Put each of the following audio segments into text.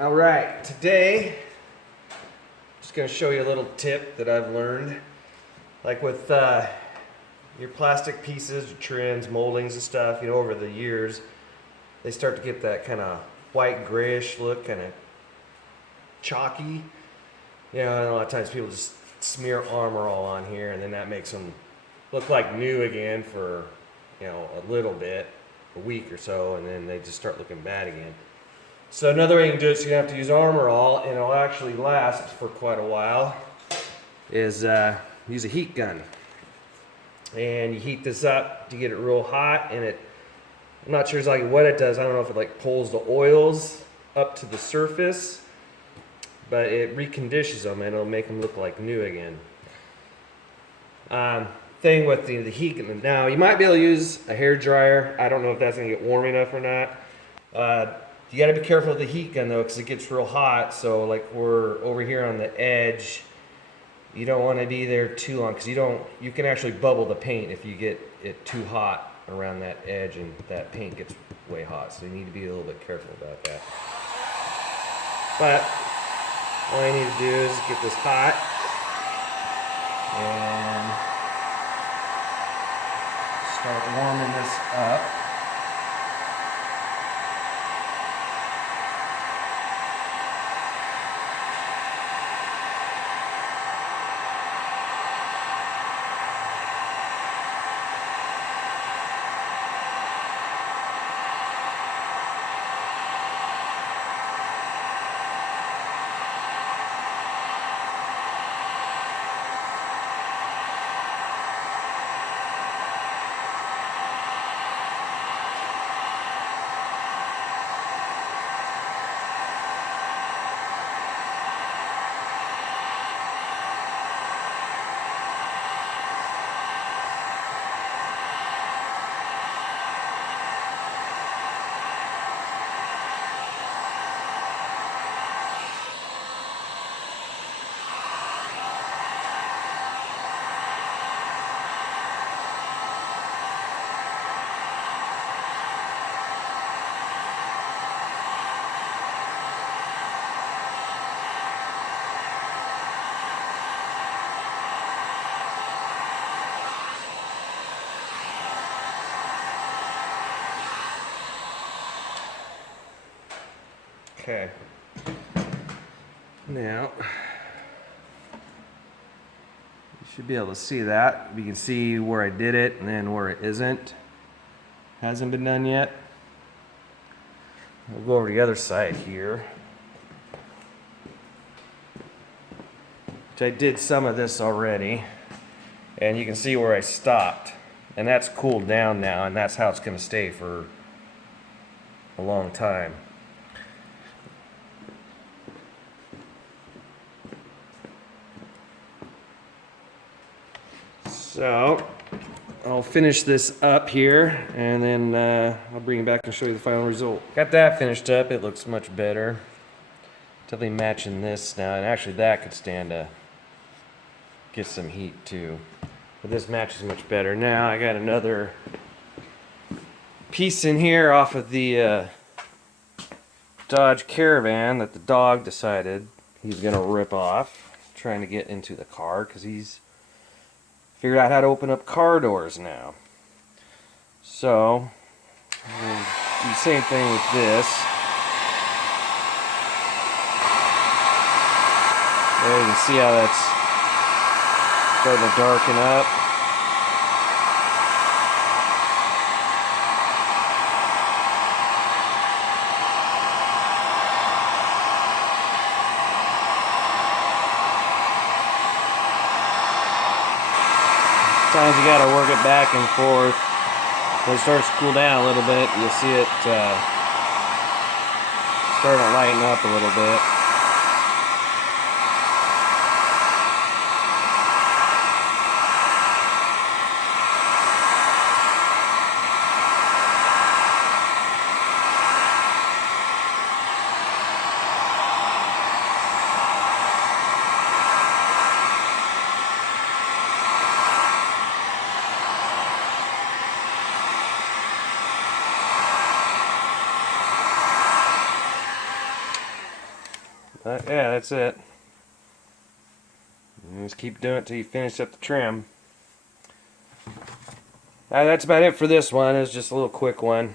All right, today I'm just going to show you a little tip that I've learned. Like with your plastic pieces, your trims, moldings and stuff, over the years, they start to get that kind of white grayish look, kind of chalky. And a lot of times people just smear Armor All on here, and then that makes them look like new again for, a little bit, a week or so, and then they just start looking bad again. So another way you can do it, so you have to use Armor All, and it'll actually last for quite a while, is use a heat gun. And you heat this up to get it real hot, and I'm not sure exactly what it does. I don't know if it pulls the oils up to the surface, but it reconditions them, and it'll make them look like new again. Thing with the heat gun, now you might be able to use a hair dryer. I don't know if that's gonna get warm enough or not. You got to be careful with the heat gun though, because it gets real hot. So like we're over here on the edge, you don't want to be there too long, because you can actually bubble the paint if you get it too hot around that edge, and that paint gets way hot. So you need to be a little bit careful about that. But all you need to do is get this hot and start warming this up. Okay, now you should be able to see that. You can see where I did it and then where it hasn't been done yet. We'll go over to the other side here, which I did some of this already, and you can see where I stopped, and that's cooled down now, and that's how it's going to stay for a long time. So I'll finish this up here, and then I'll bring it back and show you the final result. Got that finished up. It looks much better. Definitely matching this now, and actually that could stand to get some heat too. But this matches much better. Now I got another piece in here off of the Dodge Caravan that the dog decided he's gonna rip off, trying to get into the car because he's figured out how to open up car doors now. So we'll do the same thing with this. There you can see how that's starting to darken up. Sometimes you gotta work it back and forth. When it starts to cool down a little bit, you'll see it starting to lighten up a little bit. Yeah, that's it. And just keep doing it till you finish up the trim. That's about it for this one. It's just a little quick one.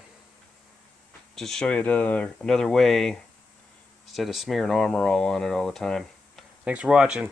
Just show you another way instead of smearing Armor All on it all the time. Thanks for watching.